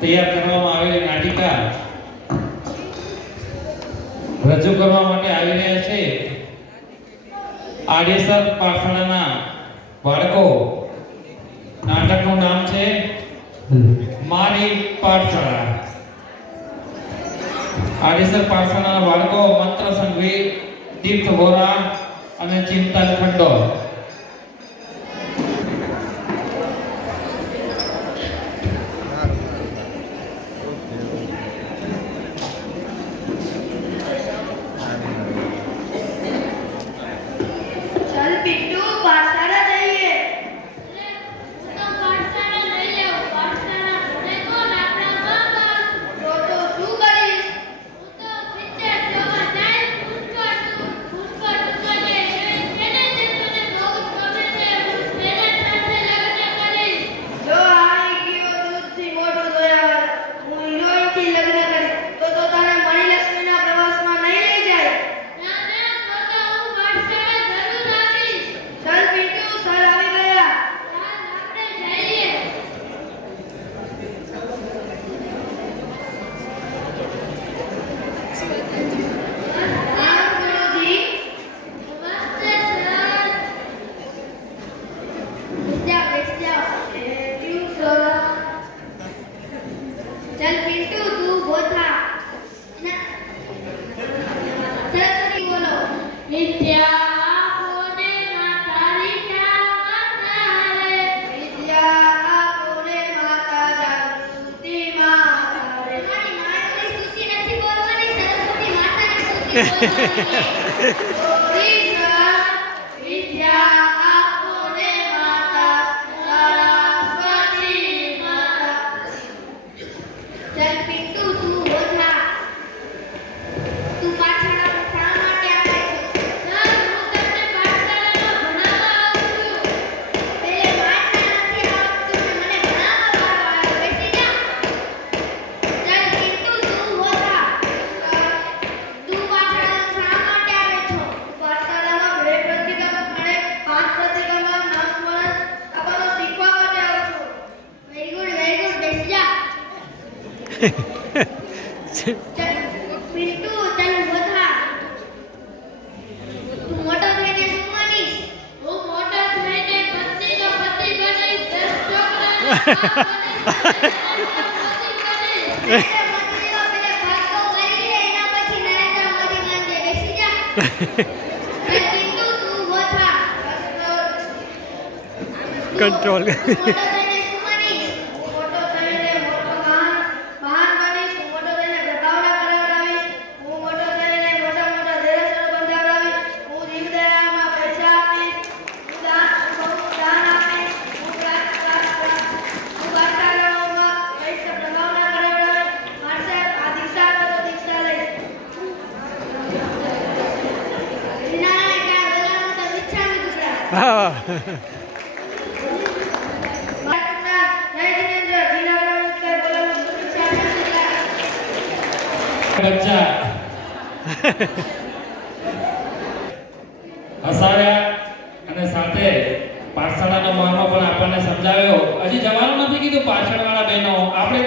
તૈયાર કરવામાં આવેલી નાટિકા રજૂ કરવા માટે આવી રહ્યા છે આડેસર પાઠશાળાના બાળકો. નાટકનું નામ છે મારી પાઠશાળા. આડેસર પાઠશાળાના બાળકો મંત્ર સંઘવી, તીર્થ વોરા અને ચિંતન ખંડો. કંટ્રોલ હા બચ્ચા હસાવ્યા અને સાથે પાઠશાળાનો મહિમા પણ આપણને સમજાવ્યો. હજી જવાનું નથી કીધું પાછળવાળા બહેનો, આપણે